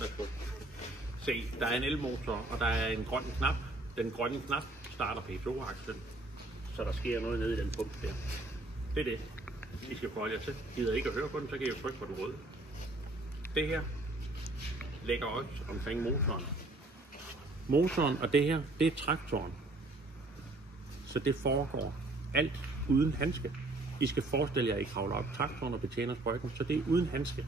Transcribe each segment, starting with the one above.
Værsgo. Se, der er en elmotor, og der er en grøn knap. Den grønne knap starter P2-akslen, så der sker noget nede i den pump der. Det er det, I skal forholde jer til. Gider ikke at høre på den, så kan I jo trykke på den røde. Det her ligger også omkring motoren. Motoren og det her, det er traktoren. Så det foregår alt uden handske. I skal forestille jer, at I kravler op traktoren og betjener sprøjten, så det er uden handske.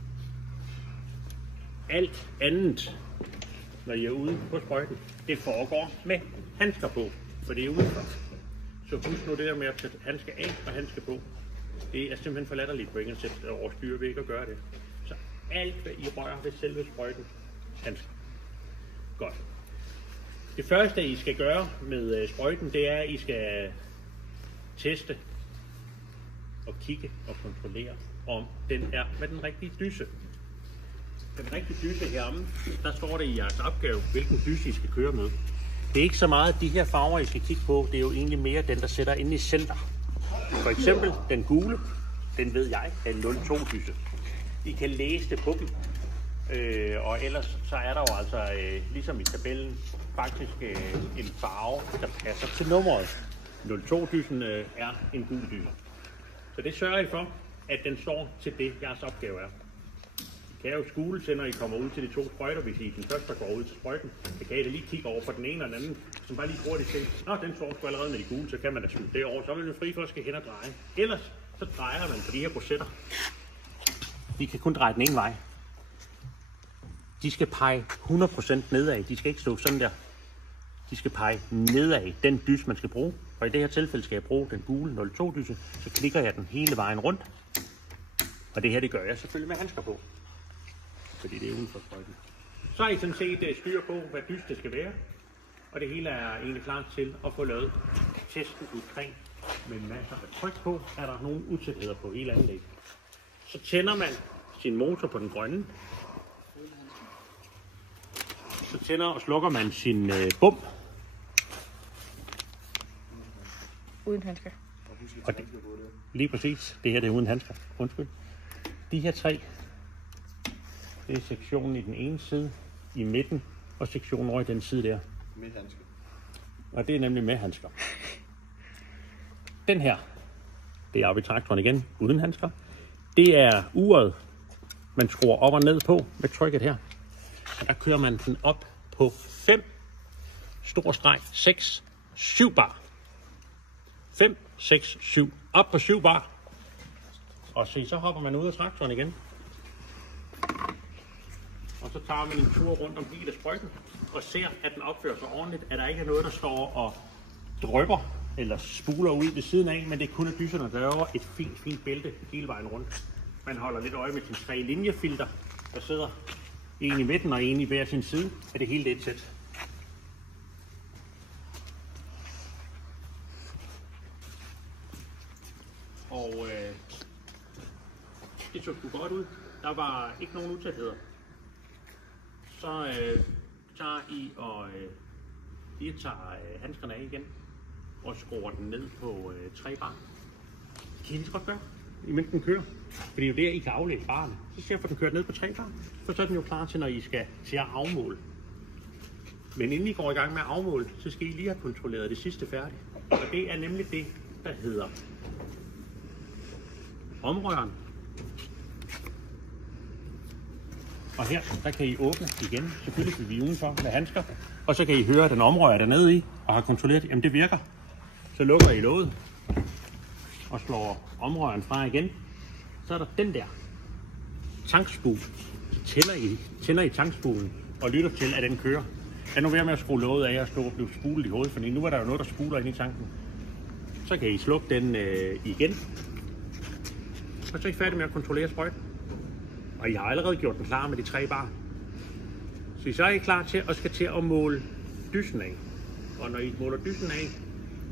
Alt andet, når I er ude på sprøjten, det foregår med handsker på, for det er udenfor. Så husk nu det der med at tage handske af og handske på. Det er simpelthen for latterligt på engelsk sæt over styre ved ikke at gøre det. Så alt, hvad I rører ved selve sprøjten, handsker. Godt. Det første, I skal gøre med sprøjten, det er, at I skal teste og kigge og kontrollere, om den er med den rigtige dyse. Den rigtige dyse heromme, der står det i jeres opgave, hvilken dyse I skal køre med. Det er ikke så meget de her farver, I skal kigge på, det er jo egentlig mere den, der sætter inde i center. For eksempel den gule, den ved jeg, er en 02 dyse. I kan læse det på dem, og ellers så er der jo altså, ligesom i tabellen, faktisk en farve, der passer til nummeret. 02-dysen er en gul dyse. Så det sørger I for, at den står til det, jeres opgave er. I kan jo skule til, når I kommer ud til de to sprøjter, hvis I er den første, der går ud til sprøjten. Det kan I da lige kigge over på den ene og den anden, som bare lige bruger det til. Nå, den står sgu allerede med de gule, så kan man da skjule det over. Så vil man fri for at skal hen og dreje. Ellers så drejer man på de her rosetter. De kan kun dreje den ene vej. De skal pege 100% nedad. De skal ikke stå sådan der. De skal pege nedad, den dys, man skal bruge. Og i det her tilfælde skal jeg bruge den gule 02-dyse. Så klikker jeg den hele vejen rundt. Og det her, det gør jeg selvfølgelig med handsker på. Fordi det er uden for sprøjten. Så har I sådan set styr på, hvad dys det skal være. Og det hele er egentlig klar til at få lavet testen omkring. Med masser af tryk på, er der nogle utætheder på hele anlægget. Så tænder man sin motor på den grønne. Så tænder og slukker man sin bum. Uden handsker. Og det, lige præcis. Det her det er uden handsker. Undskyld. De her tre, det er sektionen i den ene side, i midten, og sektionen over i den side der. Med handsker. Og det er nemlig med handsker. Den her, det er oppe i traktoren igen, uden handsker. Det er uret, man skruer op og ned på med trykket her. Og der kører man den op på 5, stor streg, 6, 7 bar. 5, 6, 7. Op på 7 bar. Og så hopper man ud af traktoren igen. Og så tager man en tur rundt om bil af sprøjten og ser, at den opfører sig ordentligt. At der ikke er noget, der står og drypper eller spuler ud ved siden af, men det er kun dyserne, der laver et fint bælte hele vejen rundt. Man holder lidt øje med sine 3 linjefilter, der sidder en i midten og en i hver sin side, af det hele det et sæt. Og det så sgu godt ud. Der var ikke nogen utætheder. Så tager I og I tager handskerne af igen og skruer den ned på 3 bar. Det kan I lige så godt gøre, imens den kører. For det er jo der, I kan aflæse barerne. Så ser jeg, at den kører ned på 3 bar, for så er den jo klar til, når I skal til at afmåle. Men inden I går i gang med at afmåle, så skal I lige have kontrolleret det sidste færdigt. Og det er nemlig det, der hedder omrøren. Og her, der kan I åbne igen. Selvfølgelig vil vi udenfor med handsker. Og så kan I høre, at den omrører dernede i, og har kontrolleret, jamen det virker. Så lukker I låget og slår omrøren fra igen. Så er der den der tankspul. Så tænder I tankspulen og lytter til, at den kører. Lad nu være med at skrue låget af og stå og blive spulet i hovedet, for nu er der jo noget, der spuler ind i tanken. Så kan I slukke den igen. Og så er I færdige med at kontrollere sprøjten. Og jeg har allerede gjort den klar med de 3 bar. Så så er I klar til at skal til at måle dysen af. Og når I måler dysen af,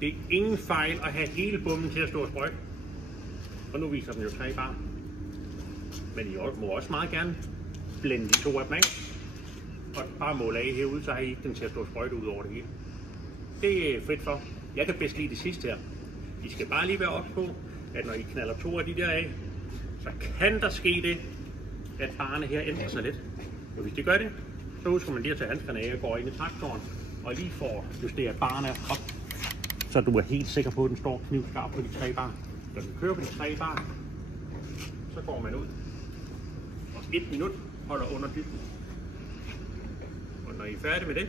det er ingen fejl at have hele bummen til at stå og sprøjte. Og nu viser den jo 3 bar. Men I må også meget gerne blende de 2 af dem af. Og bare måle af herude, så har I ikke den til at stå og sprøjte ud over det hele. Det er frit for. Jeg kan bedst lide det sidste her. I skal bare lige være ops på, at når I knaller 2 af de der af, så kan der ske det, at barerne her ændrer sig lidt. Og hvis det gør det, så husker man lige at tage handskerne af og går ind i traktoren og lige får justeret barerne op, så du er helt sikker på, at den står knivskarp på de 3 bar. Når den kører på de 3 bar, så går man ud og 1 minut holder under dybden. Og når I er færdige med det,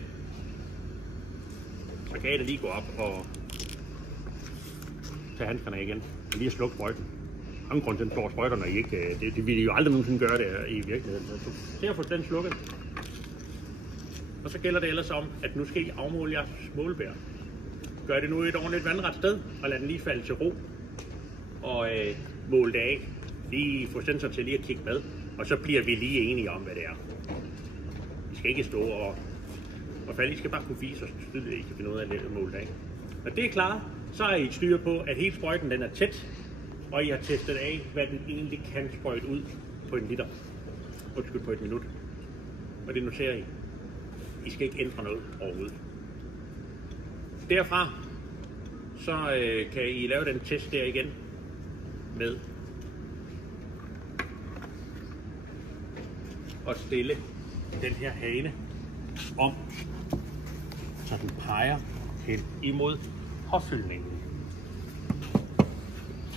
så kan I da lige gå op og tage handskerne af igen og lige slukke sprøjten. Der er ingen grund til, at den står sprøjter, når I ikke... Det vil I jo aldrig nogensinde gøre det i virkeligheden. Så se at få den slukket. Og så gælder det ellers om, at nu skal I afmåle jeres målebær. Gør det nu i et ordentligt vandret sted, og lad den lige falde til ro. Og måle det af. Lige få sensor til lige at kigge med. Og så bliver vi lige enige om, hvad det er. I skal ikke stå og falde. I skal bare kunne vise os tydeligt, at I kan finde ud af at måle det af. Når det er klart, så er I styr på, at hele sprøjten den er tæt. Og I har testet af, hvad den egentlig kan sprøjte ud på 1 liter. Undskyld, på 1 minut. Og det noterer I. I skal ikke ændre noget overhovedet. Derfra, så kan I lave den test der igen med at stille den her hane om, så den peger hen imod påfyldningen.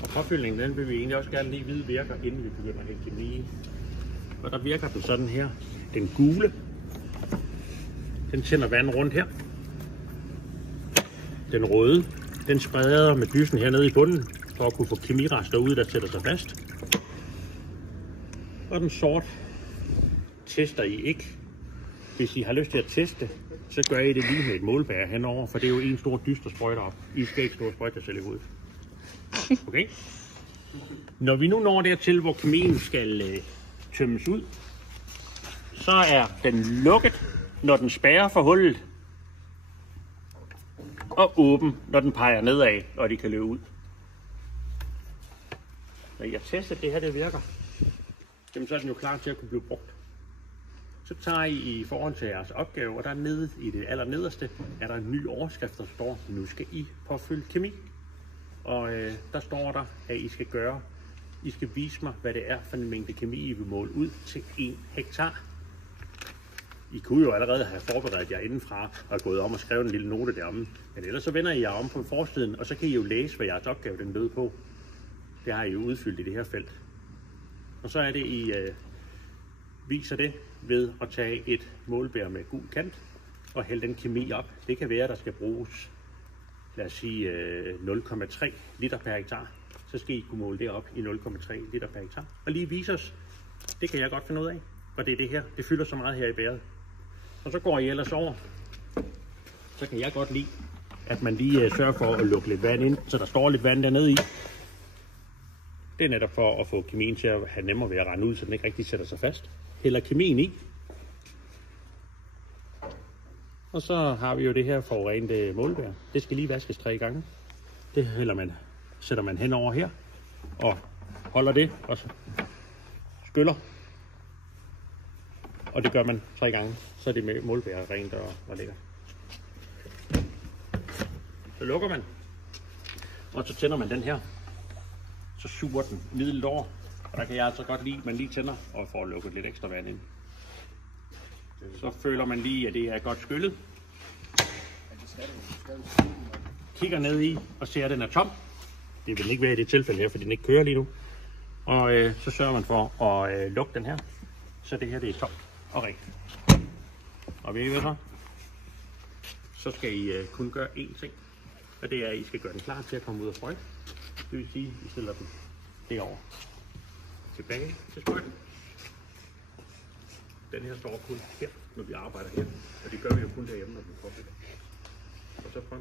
Og påfyldningen, den vil vi egentlig også gerne lige vide virker, inden vi begynder at hælde kemi i. Og der virker den sådan her. Den gule, den sender vand rundt her. Den røde, den spreder med dysen hernede i bunden, for at kunne få kemirester ud, der sætter sig fast. Og den sort tester I ikke. Hvis I har lyst til at teste, så gør I det lige med et målbær henover, for det er jo en stor dyst, der sprøjter op. I skal ikke stå og sprøjte jer selv i hovedet. Okay? Når vi nu når dertil, hvor kemien skal tømmes ud, så er den lukket, når den spærrer for hullet, og åben, når den peger nedad, og de kan løbe ud. Når I har testet det her, det virker, jamen så er den jo klar til at kunne blive brugt. Så tager I forhold til jeres opgave, og der nede i det allernederste er der en ny overskrift, der står, nu skal I påfylde kemi. Og der står der, at I skal vise mig, hvad det er for en mængde kemi, I vil måle ud til 1 hektar. I kunne jo allerede have forberedt jer indenfra og gået om og skrevet en lille note deromme. Men ellers så vender I jer om på forsiden, og så kan I jo læse, hvad jeres opgave den lød på. Det har I jo udfyldt i det her felt. Og så er det, I viser det ved at tage et målebær med gul kant og hælde den kemi op. Det kan være, at der skal bruges, lad os sige 0,3 liter per hektar. Så skal I kunne måle det op i 0,3 liter per hektar. Og lige vise os, det kan jeg godt finde ud af. Og det er det her, det fylder så meget her i bæret. Og så går I ellers over. Så kan jeg godt lide, at man lige sørger for at lukke lidt vand ind, så der står lidt vand dernede i. Det er netop for at få kemien til at have nemmere ved at rende ud, så den ikke rigtig sætter sig fast. Hælder kemien i. Og så har vi jo det her forurenede målebær. Det skal lige vaskes 3 gange. Det sætter man hen over her og holder det og så skyller. Og det gør man 3 gange, så er det med målebær rent og lækkert. Så lukker man, og så tænder man den her. Så suger den midlet over, og der kan jeg altså godt lide, at man lige tænder og får lukket lidt ekstra vand ind. Så føler man lige, at det er godt skyllet. Kigger ned i og ser, at den er tom. Det vil ikke være i det tilfælde her, fordi den ikke kører lige nu. Og så sørger man for at lukke den her, så det her det er tomt og rent. Og ved I hvad så? Så skal I kun gøre én ting, og det er, at I skal gøre den klar til at komme ud af sprøjten. Det vil sige, at I stiller den derovre. Tilbage til sprøjten. Den her står kun her, når vi arbejder her, og det gør vi jo kun derhjemme, når vi får det. Og så frem.